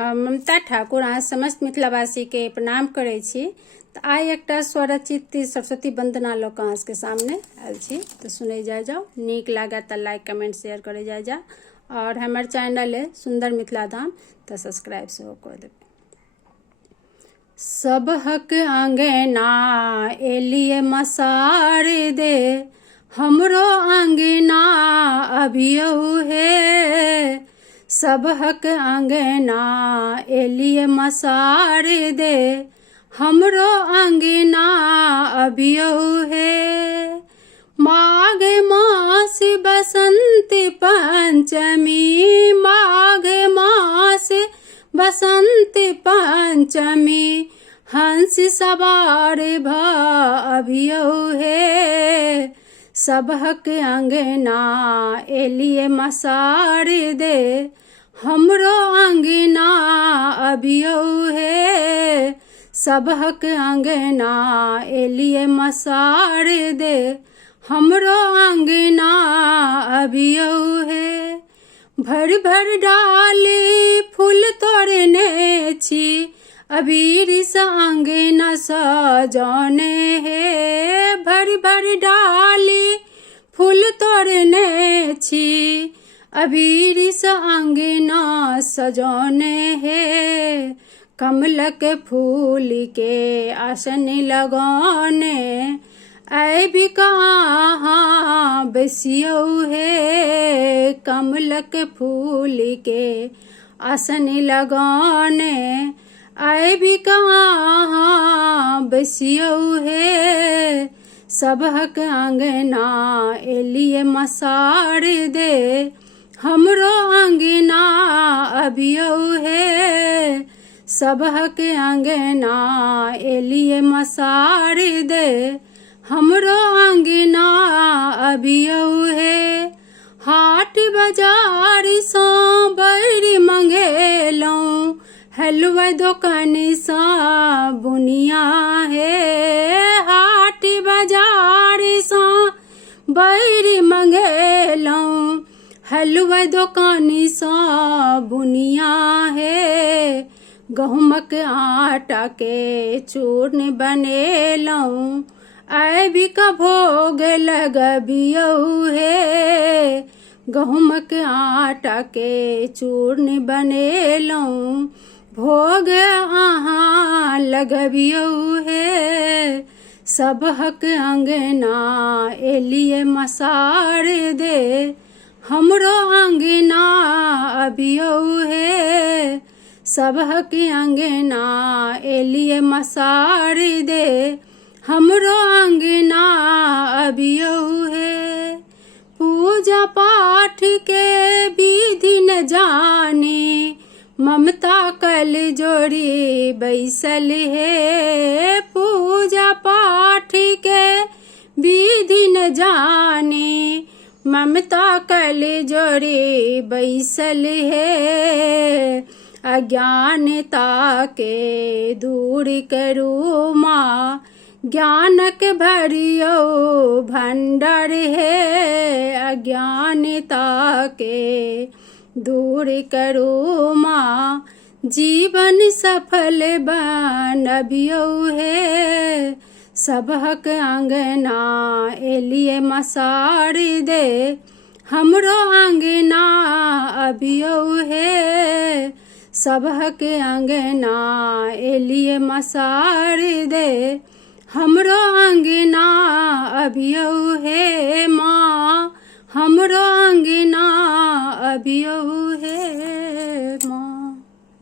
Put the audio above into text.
हम ममता ठाकुर अहाँ समस्त मिथिलावासी के प्रणाम करै छी। तो आइ एकटा स्वरचित सरस्वती वंदना लऽ कऽ अहाँके सामने आयल छी। तो सुनै जाओ, नीक लागे तो लाइक कमेंट शेयर करे जाओ। और हमर चैनल है सुंदर मिथिला धाम, तो सब्सक्राइब सेहो कर देबै। सबहक आंगना एलिए मसार दे, हमरो आंगना अभियो है। सबहक आंगना एलिए मसार दे, हमरो आंगना अभियो है। माघ मास बसंत पंचमी, माघ मास बसंत पंचमी, हंस सवार अभियो है। सबहक अंगना एलिए मसार दे, हमरो अंगना अभियो है। सबहक अंगना एलिए मसार दे, हमरो अंगना अभियो है। भर भर डाली फूल तोड़ने छी, अबीर से अंगना सजौने है। भर भर डाली फूल तोड़ने छी, अबीर से अंगना सजौने है। कमल के फूल के आसन लगौने, ऐ भी कहाँ बसियो है। कमल के फूल के आसन लगौने, ऐ भी कहाँ बसियो है। सबहक अंगना एलिए मसार दे, हमरो अंगना अभियो है। सबहक अंगना एलिए मसार दे, हमरो अंगना अभियो है। हाट बाजार सो बैरी मंगेलौं, हलवा दुकान सा बुनिया है। हाट बाजार सा बैरी मंगेलौं, हलवा दुकान सा बुनिया है। गहुमक आटा के चूर्ण बनेलौं, ऐ भी का भोग लगबियो है। गहुमक आटा के चूर्ण बनेलौं, भोग अहाँ लगबियो है। सबहक अंगना एलिए मसार दे, हमरो अंगना अभियो है। सबहक अंगना एलिए मसार दे, हमरो अंगना अभियो है। पूजा पाठ के विधि न जाने, ममता कल जोड़ी बैसल है। पूजा पाठ के विधि न जाने, ममता कल जोड़ी बैसल है। अज्ञानता के दूर करू माँ, ज्ञानक भरियो भंडार है। अज्ञानता के दूर करू माँ, जीवन सफल बनबियो है। सबहक अंगना एलिए मसार दे, हमरो अंगना अभियो है। सबहक अंगना एलिए मसार दे, हमरो अंगना अभियो है। माँ हमरो अंगना अभियो